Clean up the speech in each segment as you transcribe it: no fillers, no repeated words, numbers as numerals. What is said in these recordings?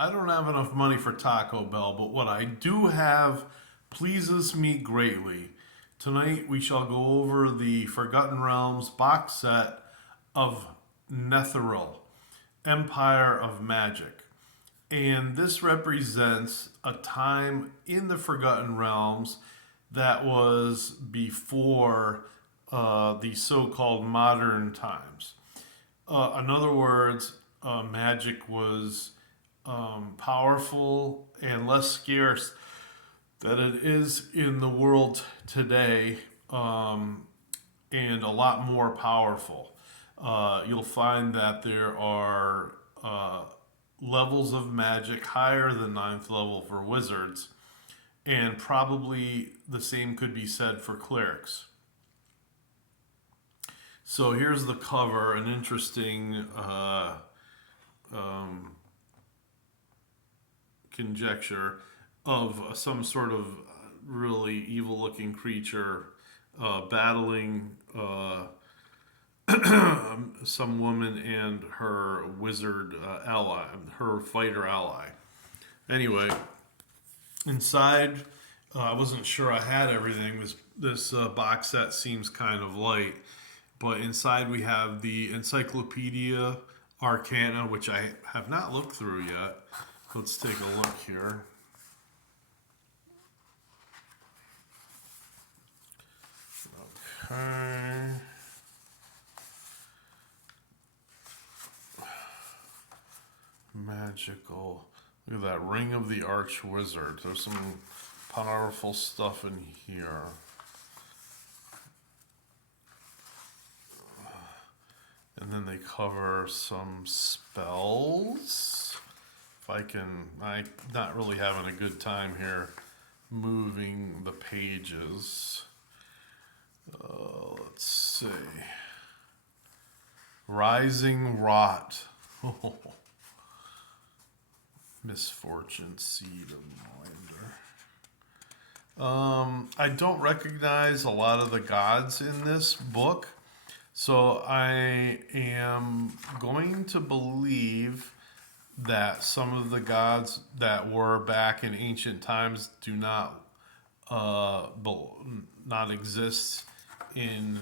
I don't have enough money for Taco Bell, but what I do have pleases me greatly. Tonight we shall go over the Forgotten Realms box set of Netheril Empire of Magic. And this represents a time in the Forgotten Realms that was before the so called modern times. In other words, magic was powerful and less scarce than it is in the world today, and a lot more powerful. You'll find that there are levels of magic higher than ninth level for wizards, and probably the same could be said for clerics. So here's the cover, an interesting um, conjecture of some sort of really evil looking creature battling some woman and her wizard ally, her fighter ally. Anyway, inside, I wasn't sure I had everything. This box set seems kind of light, but inside we have the Encyclopedia Arcana, which I have not looked through yet. Let's take a look here. Okay. Magical. Look at that Ring of the Arch Wizard. There's some powerful stuff in here. And then they cover some spells. If I can, I'm not really having a good time here moving the pages. Let's see. Rising Rot. Misfortune Seed of Minder. I don't recognize a lot of the gods in this book, so I am going to believe that some of the gods that were back in ancient times do not not exist in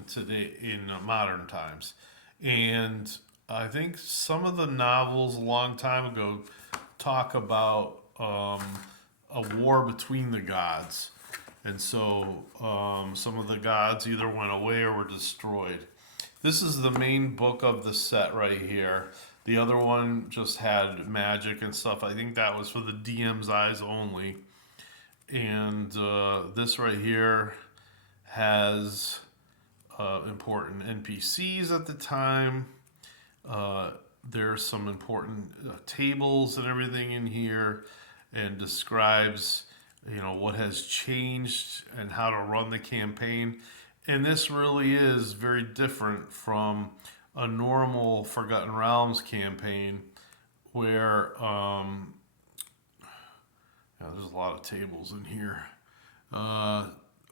modern times. And I think some of the novels a long time ago talk about a war between the gods, and so some of the gods either went away or were destroyed. This is the main book of the set right here. The other one just had magic and stuff. I think that was for the DM's eyes only. And this right here has important NPCs at the time. There's some important tables and everything in here, and describes what has changed and how to run the campaign. And this really is very different from a normal Forgotten Realms campaign where there's a lot of tables in here.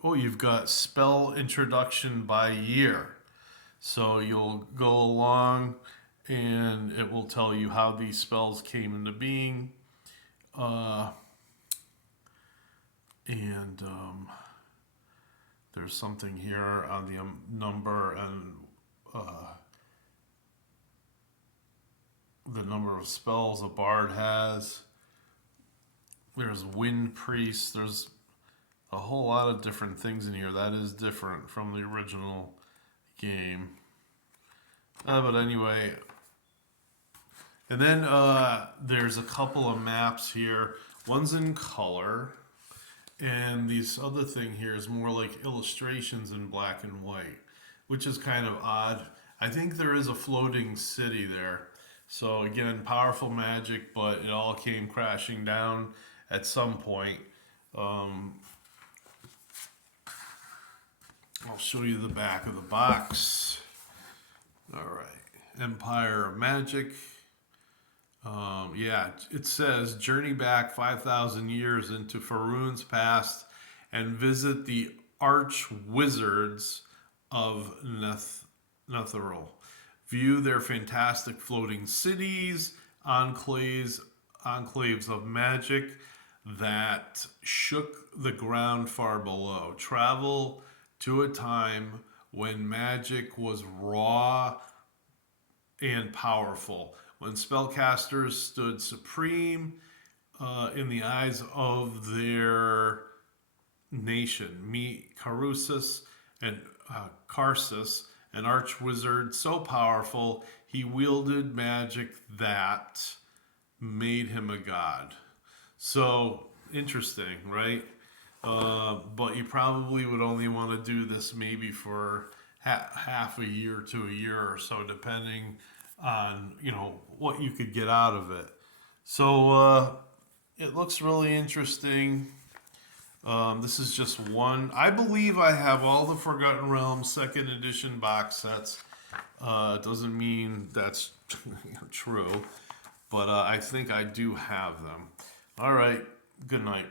You've got spell introduction by year. So you'll go along and it will tell you how these spells came into being. And there's something here on the number and the number of spells a bard has. There's Wind Priest. There's a whole lot of different things in here. That is different from the original game. But anyway, and then there's a couple of maps here. One's in color, and this other thing here is more like illustrations in black and white, which is kind of odd. I think there is a floating city there. So again, powerful magic, but it all came crashing down at some point. I'll show you the back of the box. All right, Empire of Magic. It says journey back 5,000 years into Faerun's past and visit the arch wizards of Netheril. View their fantastic floating cities, enclaves, enclaves of magic that shook the ground far below. Travel to a time when magic was raw and powerful, when spellcasters stood supreme in the eyes of their nation. Meet Carusus and Carsus, an archwizard so powerful he wielded magic that made him a god. So interesting, right? But you probably would only want to do this maybe for half a year to a year or so, depending on what you could get out of it. So it looks really interesting. This is just one. I believe I have all the Forgotten Realms second edition box sets. It doesn't mean that's true, but I think I do have them. All right. Good night.